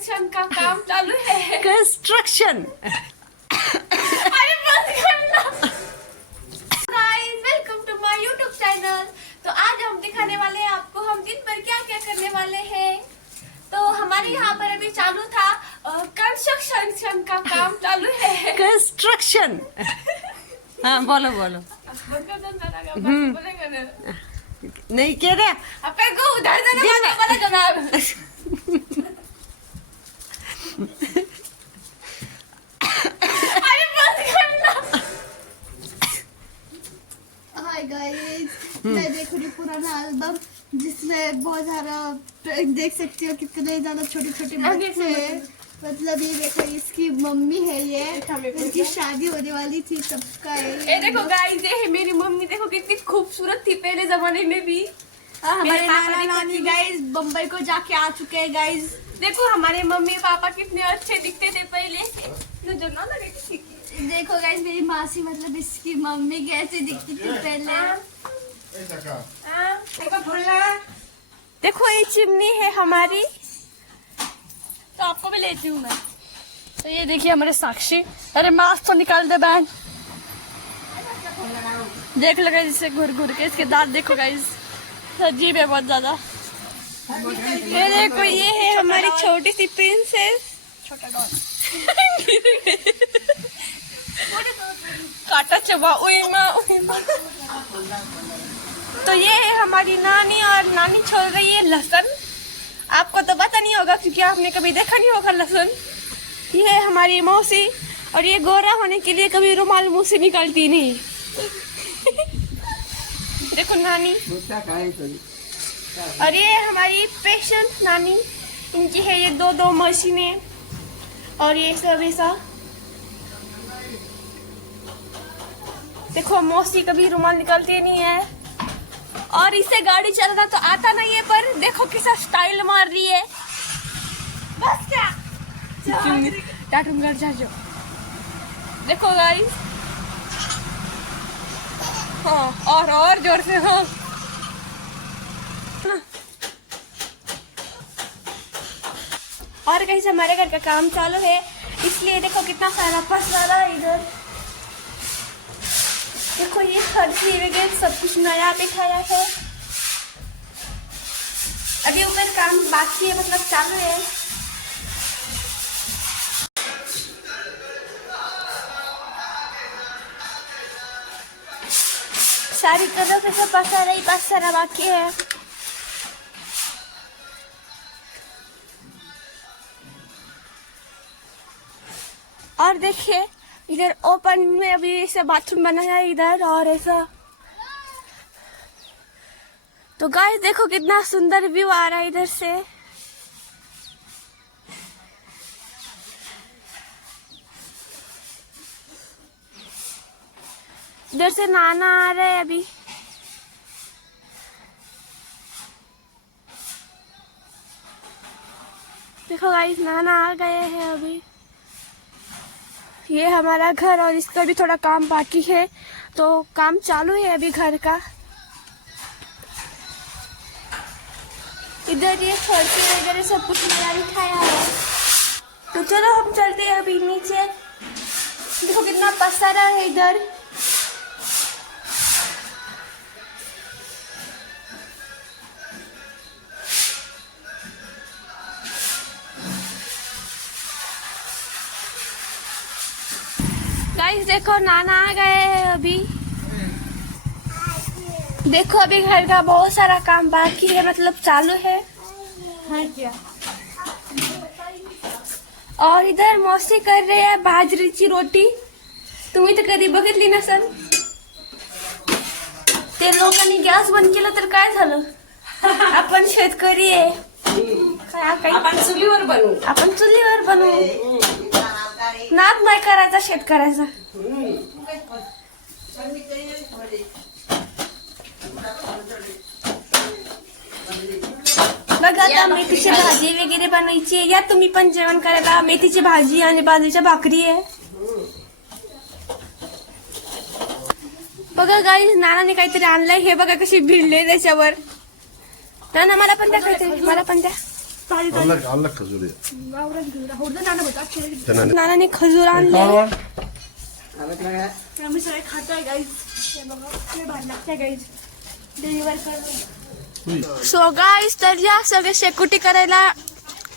Construction का काम चालू है। कंस्ट्रक्शन। अरे बंद करना। Guys welcome to my YouTube channel. तो आज हम दिखाने वाले हैं आपको हम दिन भर क्या क्या करने वाले हैं। तो हमारे यहाँ पर अभी चालू था कंस्ट्रक्शन का काम चालू है। कंस्ट्रक्शन। हाँ बोलो बोलो। नहीं कह रहे आपका को उधर से ना बोला जनाब। अरे बंद करना। हाय गाइस, मैं देख रही हूँ पुराना एल्बम जिसमें बहुत सारा देख सकती हो कितने ज्यादा छोटे छोटे बच्चे हैं। मतलब ये देखो इसकी मम्मी है, ये इनकी शादी होने वाली थी तब का है ये देखो गाइस, ये है मेरी मम्मी। देखो कितनी खूबसूरत थी पहले जमाने में भी। हमारे नाना नानी गाइस बम्बई को जाके आ चुके हैं गाइस। देखो हमारे मम्मी पापा कितने अच्छे दिखते थे पहले से। जो ना लगे थी। देखो गाइस मेरी मासी मतलब इसकी मम्मी कैसे दिखती थी पहले। देखो ये चिमनी है हमारी, तो आपको भी लेती हूँ मैं। तो ये देखिए हमारे साक्षी। अरे मास्क तो निकाल दे बहन। देख लो गाइस इसे घुर घुर के, इसके दांत देखो गाइस, अजीब है बहुत ज्यादा। ये देखो ये है हमारी छोटी सी प्रिंसेस। छोटा डॉल काटा चबा। तो ये है हमारी नानी, और नानी छोड़ रही है लहसुन। आपको तो पता नहीं होगा क्योंकि आपने कभी देखा नहीं होगा लहसुन। ये है हमारी मौसी, और ये गोरा होने के लिए कभी रुमाल मुंह से निकलती नहीं। देखो नानी। और ये हमारी पेशेंट नानी, इनकी है ये दो मशीनें और ये सब ऐसा। देखो मौसी कभी रुमाल निकालती नहीं है, और इसे गाड़ी चलाना तो आता नहीं है, पर देखो किसा स्टाइल मार रही है। बस क्या घर जा जाओ। देखो गाइस, हाँ और जोर से हाँ। और कहीं से हमारे घर का काम चालू है, इसलिए देखो कितना सारा पसरा है इधर। देखो ये खर्ची वगैरह सब कुछ नया बिठाया है। अभी ऊपर काम बाकी है, मतलब चालू है। सारी तरफ से सब पसारा बाकी है। और देखिए इधर ओपन में अभी ऐसा बाथरूम बनाया है इधर, और ऐसा। तो गाइस देखो कितना सुंदर व्यू आ रहा है इधर से। इधर से नाना आ रहे हैं अभी। देखो गाइस नाना आ गए हैं अभी। ये हमारा घर, और इसका भी थोड़ा काम बाकी है, तो काम चालू है अभी घर का। इधर ये फर्शी वगैरह सब कुछ नया बिठाया है। तो चलो हम चलते हैं अभी नीचे। देखो कितना पसारा है इधर। गाइस देखो नाना आ गए हैं अभी। देखो अभी घर का बहुत सारा काम बाकी है, मतलब चालू है। हाँ क्या। और इधर मौसी कर रहे हैं बाजरीची रोटी। तुम्ही तर कधी बघितली नसल। ते लोकांनी गॅस बंद केलं तर काय झालं। आपण शेतकरी आहे, आपण चुलीवर बनवू। नाद नाही करायचा शेतकऱ्याचा। बघा आता मेथीची भाजी वगैरे बनवायची आहे। या तुम्ही पण जेवण करायला। मेथीची भाजी आणि बाजरीच्या भाकरी आहे। बघा गाईस नानाने काहीतरी आणलंय, हे बघा कशी भिडले त्याच्यावर। नाना मला पण द्या काहीतरी, मला पण द्या। आणलं खजुरी नानाने खजूर आणले आम्ही सगळे खातोय गाईज. हे बघा लय भारी लागतंय गाईज. डिलिव्हर करून सो गाईस, तर या सगळे शेकोटी करायला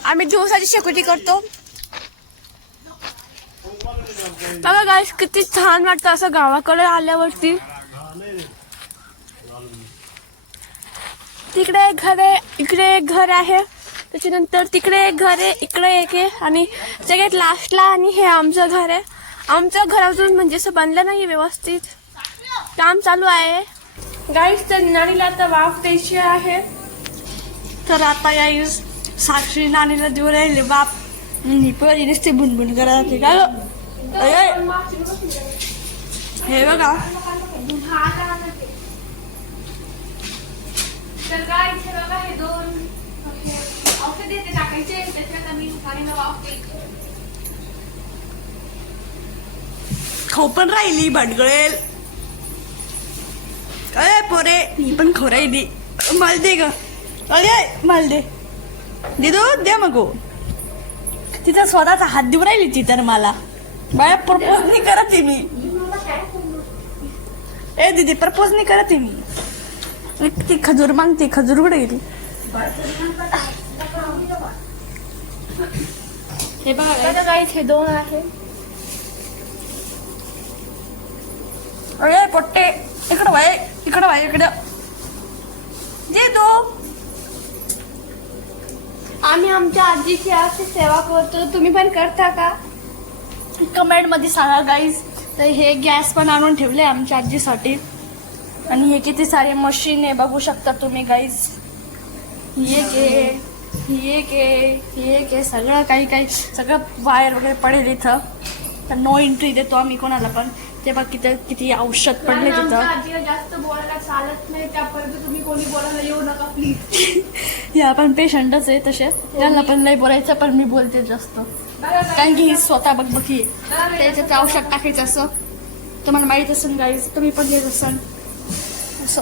आम्ही दिवसाची शेकोटी करतो. बघा गाईस, किती छान वाटतं असं गावाकडे आल्यावरती. तिकडे एक घर आहे, इकडे एक घर आहे, त्याच्यानंतर तिकडे एक घर आहे, इकडे एक आहे आणि सगळ्यात लास्टला आणि हे आमचं घर आहे. आमचं घर अजून म्हणजे असं बनलं नाही व्यवस्थित, काम चालू आहे. गाईस, तर नानीला आता वाफ द्यायची आहे. तर आता गाईस साक्षी नानीला देऊ राहिले बाप. निपरी नुसते बुनबुन करायचे का गं? हे बघा. तर गाईस, हे बघा, हे दोन औषध येते टाकायचे, त्याच्यात आम्ही नानीला वाफ द्यायची. खाऊ पण राहिली भटगळेल. अरे पोरे, ही पण खाऊ राहिली. मला दे ग. अरे मला दे. दिदू दे मग. तिचा स्वतःचा हात देऊ राहिली ती तर मला. बाळा प्रपोज नाही करत मी. ए दीदी प्रपोज नाही करत मी. ती खजूर मागते. खजूर कुठे गेली? हे बघा गाईस, हे दोन आहे. अरे पोट्टे इकडं वाय, इकडं वाय, इकडं दे दो. आम्ही आमच्या आजीची अशी सेवा करतो, तुम्ही पण करता का? कमेंट मध्ये सांगा गाईज. तर हे गॅस पण आणून ठेवले आमच्या आजीसाठी. आणि हे किती सारे मशीन आहे बघू शकता तुम्ही गाईज. हे सगळं काही काही सगळं वायर वगैरे पडेल इथं. तर नो एंट्री देतो आम्ही कोणाला पण. ते बघ किती औषध पडले तिथं. आजीला जास्त बोलायला चालत नाही, त्यापर्यंत तुम्ही कोणी बोलायला येऊ नका प्लीज. या पण पेशंटच आहे तसे. त्यांना पण नाही बोलायचं, पण मी बोलते जास्त. कारण की ही स्वतः बघबघी आहे. त्याच्यात औषध टाकायचं असं तुम्हाला माहित असेल गाईज, तुम्ही पण घेत असाल. असं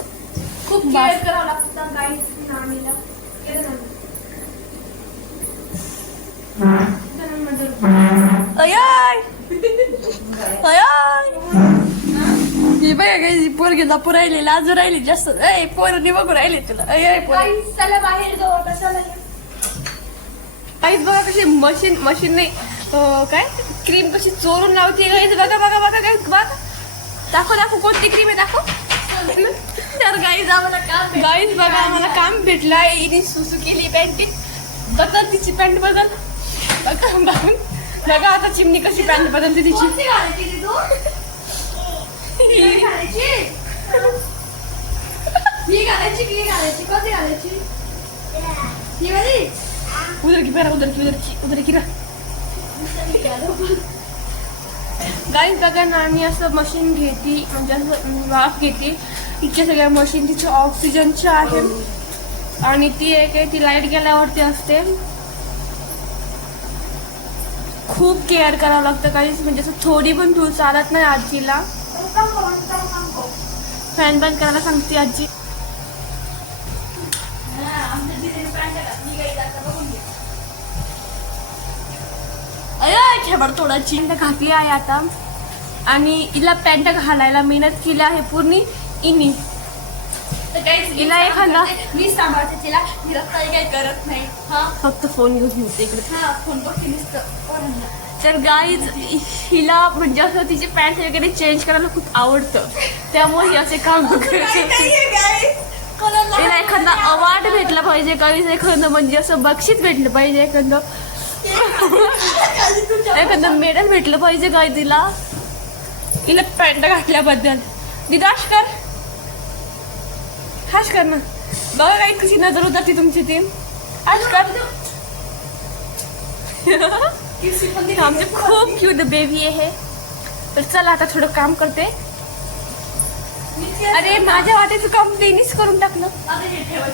खूप केअर करावं लागतं गाईज नानीला. अयाय अयाय. ही बघा काही पोरगी दापू राहिली, लाजू राहिली जास्त. ए पोरगी बघू राहिली तुला. अय पोर चला बाहेर जाऊ आता. चला काहीच बघा कशी मशीन नाही काय क्रीम कशी चोरून लावते गाईज. बघा गाईज बघा. दाखव कोणती क्रीम आहे दाखव. तर गाईज आम्हाला काम, गाईज बघा आम्हाला काम भेटलंय. हिने सुसू केली पॅन्टीत. बदल तिची पॅन्ट बदल. बघा आता चिमणी कशी पॅन्ट बदलते तिची. उधर की गाईज बघा नानी असं मशीन घेते, म्हणजे असं वाफ घेते. तिच्या सगळ्या मशीन तिच्या ऑक्सिजनच्या आहे. आणि ती एक आहे, ती लाईट गेल्यावरती असते. खूप केअर करावं लागतं काहीच, म्हणजे असं थोडी पण धूळ चालत नाही आजीला. फॅन बंद करायला सांगते आजी. खेबर तोडाची घातली आहे आता. आणि हिला पॅन्ट घालायला मेहनत केली आहे पूर्ण इनी. हिला एखादा मी सांभाळते तिला. तिला काही करत नाही. हा फक्त फोन घेऊन येते इकडे. हा फोन बघते नुसतं. तर गाईज हिला म्हणजे असं तिची पॅन्ट वगैरे चेंज करायला खूप आवडतं. त्यामुळे ही असे काम करते. तिला एखादा अवॉर्ड भेटला पाहिजे गाईज. एखादं म्हणजे असं बक्षीस भेटलं पाहिजे. एखादं मेडल भेटलं पाहिजे काय तिला. तिला पॅन्ट घातल्याबद्दल. दिदाश कर, हाश कर ना. बघा काही कशी नजर उतरती तुमची ती. हाश कर. आमचे खूप क्यूट बेबी आहे. तर चला आता थोडं काम करते. अरे माझ्या वाटेचं काम तिनेच करून टाकलं.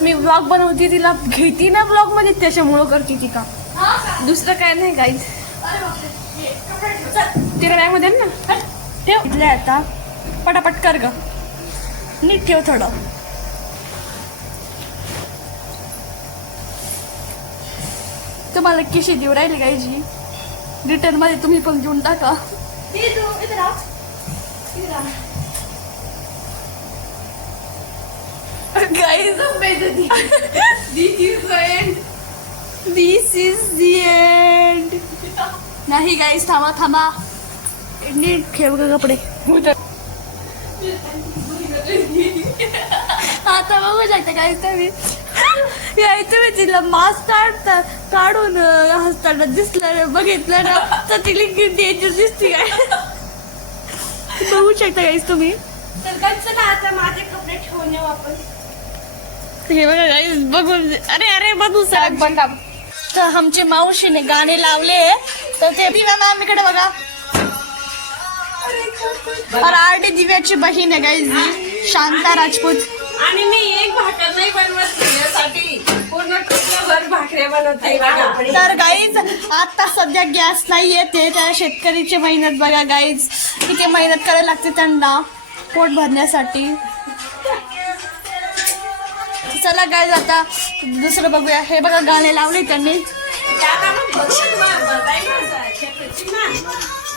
मी व्लॉग बनवते, तिला घेते ना व्लॉग मध्ये, त्याच्यामुळं करते ती काम. दुसरं काय नाही गाईज. तिला काय मध्ये ना ठेव आता. पटापट कर ग. नीट ठेव थोडं. तुम्हाला किशी देऊ राहिले गाईजी, रिटर्न मध्ये तुम्ही पण देऊन टाका. दिस इज दी एंड. नाही गाईज, थांबा थांबा, नीट ठेव ग कपडे. आता बघू शकता गाईज तुम्ही, तुम्ही तिला मास्क काढून हसताना दिसलं बघितलं ना तर तिला किती डेंजर दिसते काय. बघू शकता गाईज तुम्ही. तर चला आता माझे कपडे ठेवून येऊ आपण. हे बघा गाईज, बघून अरे अरे बघू सर बंदा. तर आमची मावशीने गाणे लावले तर ते बिना नामीकडे बघा. और आरडी दिव्याची बहीण आहे गाईज, शांता राजपूत. आणि मी एक भाकर नाही बनवत खाण्यासाठी, पूर्ण कुठल्याभर भाकऱ्या बनवते. तर गाईज आता सध्या गॅस नाही येते, त्या शेतकरीची मेहनत बघा गाईज, किती मेहनत करायला लागते त्यांना पोट भरण्यासाठी. चला गाईज आता दुसरं बघूया. हे बघा गाणे लावले त्यांनी. त्याला मग बघ, बघ, बघ, बघ, बघ, बघ, बघ, बघ, बघ, बघ, बघ,